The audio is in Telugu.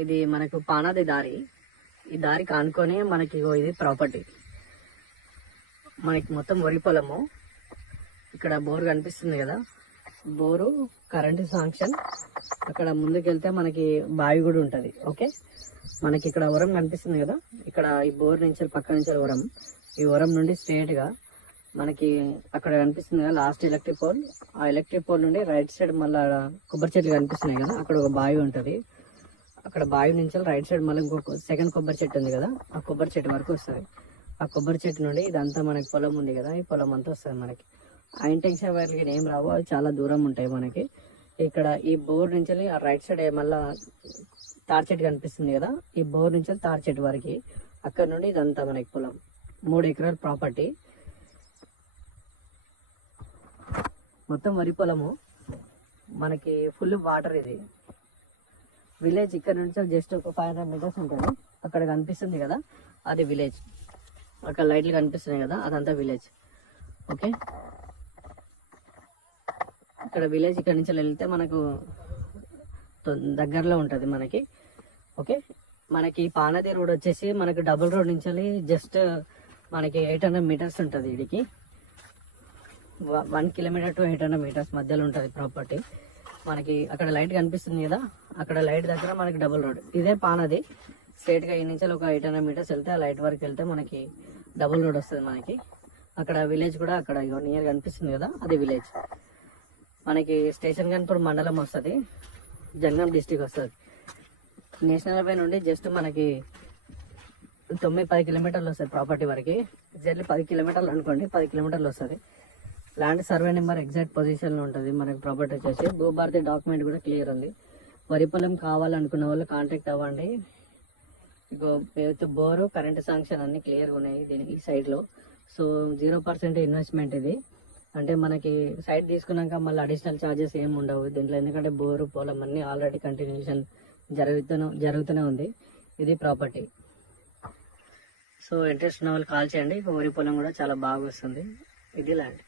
ఇది మనకు పానాది దారి. ఈ దారి కానుకొని మనకి ఇది ప్రాపర్టీ. మనకి మొత్తం వరి పొలము. ఇక్కడ బోర్ కనిపిస్తుంది కదా, బోరు, కరెంటు శాంక్షన్. అక్కడ ముందుకెళ్తే మనకి బావి కూడా ఉంటుంది. ఓకే, మనకి ఇక్కడ వరం కనిపిస్తుంది కదా, ఇక్కడ ఈ బోర్ నుంచి పక్క నుంచి వరం. ఈ వరం నుండి స్ట్రేట్ గా మనకి అక్కడ కనిపిస్తుంది కదా లాస్ట్ ఎలక్ట్రిక్ పోల్. ఆ ఎలక్ట్రిక్ పోల్ నుండి రైట్ సైడ్ మళ్ళీ కొబ్బరి చెట్లు కనిపిస్తున్నాయి కదా, అక్కడ ఒక బావి ఉంటుంది. అక్కడ బావి నుంచి రైట్ సైడ్ మళ్ళీ ఇంకొక సెకండ్ కొబ్బరి చెట్టు ఉంది కదా, ఆ కొబ్బరి చెట్టు వరకు వస్తుంది. ఆ కొబ్బరి చెట్టు నుండి ఇదంతా మనకి పొలం ఉంది కదా, ఈ పొలం అంతా వస్తుంది మనకి. ఆ ఇంటెన్షన్ వైర్లకి ఏం రావు, అవి చాలా దూరం ఉంటాయి మనకి. ఇక్కడ ఈ బోర్ నుంచి ఆ రైట్ సైడ్ మళ్ళా తార్ చెట్టు కనిపిస్తుంది కదా, ఈ బోర్ నుంచి తార్ చెట్టు వరకు అక్కడ నుండి ఇదంతా మనకి పొలం. 3 ఎకరాల ప్రాపర్టీ, మొత్తం వరి పొలము. మనకి ఫుల్ వాటర్. ఇది విలేజ్. ఇక్కడ నుంచి జస్ట్ ఒక 500 మీటర్స్ ఉంటుంది. అక్కడ కనిపిస్తుంది కదా, అది విలేజ్. అక్కడ లైట్లు కనిపిస్తున్నాయి కదా, అదంతా విలేజ్. ఓకే, ఇక్కడ విలేజ్. ఇక్కడ నుంచి వెళ్తే మనకు దగ్గరలో ఉంటుంది మనకి. ఓకే, మనకి పానది రోడ్ వచ్చేసి మనకి డబుల్ రోడ్ నుంచి జస్ట్ మనకి 800 మీటర్స్ ఉంటుంది. ఇడికి 1 కిలోమీటర్ టు 800 మీటర్స్ మధ్యలో ఉంటుంది ప్రాపర్టీ. మనకి అక్కడ లైట్ కనిపిస్తుంది కదా, అక్కడ లైట్ దగ్గర మనకి డబుల్ రోడ్. ఇదే పానది. స్ట్రేట్ గా ఈ నుంచి ఒక 800 మీటర్స్ వెళ్తే ఆ లైట్ వరకు వెళ్తే మనకి డబుల్ రోడ్ వస్తుంది మనకి. అక్కడ విలేజ్ కూడా అక్కడ నియర్ కనిపిస్తుంది కదా, అది విలేజ్. మనకి స్టేషన్ గన్పూర్ మండలం వస్తుంది, జనగాం డిస్టిక్ వస్తుంది. నేషనల్ హైవే నుండి జస్ట్ మనకి 9-10 కిలోమీటర్లు వస్తుంది ప్రాపర్టీ వరకు. ఎగ్జాక్ట్లీ 10 కిలోమీటర్లు అనుకోండి, 10 కిలోమీటర్లు వస్తుంది. ల్యాండ్ సర్వే నెంబర్ ఎగ్జాక్ట్ పొజిషన్లో ఉంటుంది మనకి. ప్రాపర్టీ వచ్చేసి భూభారతి డాక్యుమెంట్ కూడా క్లియర్ ఉంది. వరి పొలం కావాలనుకున్న వాళ్ళు కాంటాక్ట్ అవ్వండి. ఇక బోరు, కరెంట్ శాంక్షన్ అన్ని క్లియర్గా ఉన్నాయి దీనికి ఈ సైడ్లో. సో 0% ఇన్వెస్ట్మెంట్ ఇది. అంటే మనకి సైట్ తీసుకున్నాక మళ్ళీ అడిషనల్ ఛార్జెస్ ఏమి ఉండవు దీంట్లో, ఎందుకంటే బోరు పొలం అన్ని ఆల్రెడీ కంటిన్యూషన్ జరుగుతూనే ఉంది. ఇది ప్రాపర్టీ. సో ఇంట్రెస్ట్ ఉన్న వాళ్ళు కాల్ చేయండి. వరి పొలం కూడా చాలా బాగా వస్తుంది. ఇది ల్యాండ్.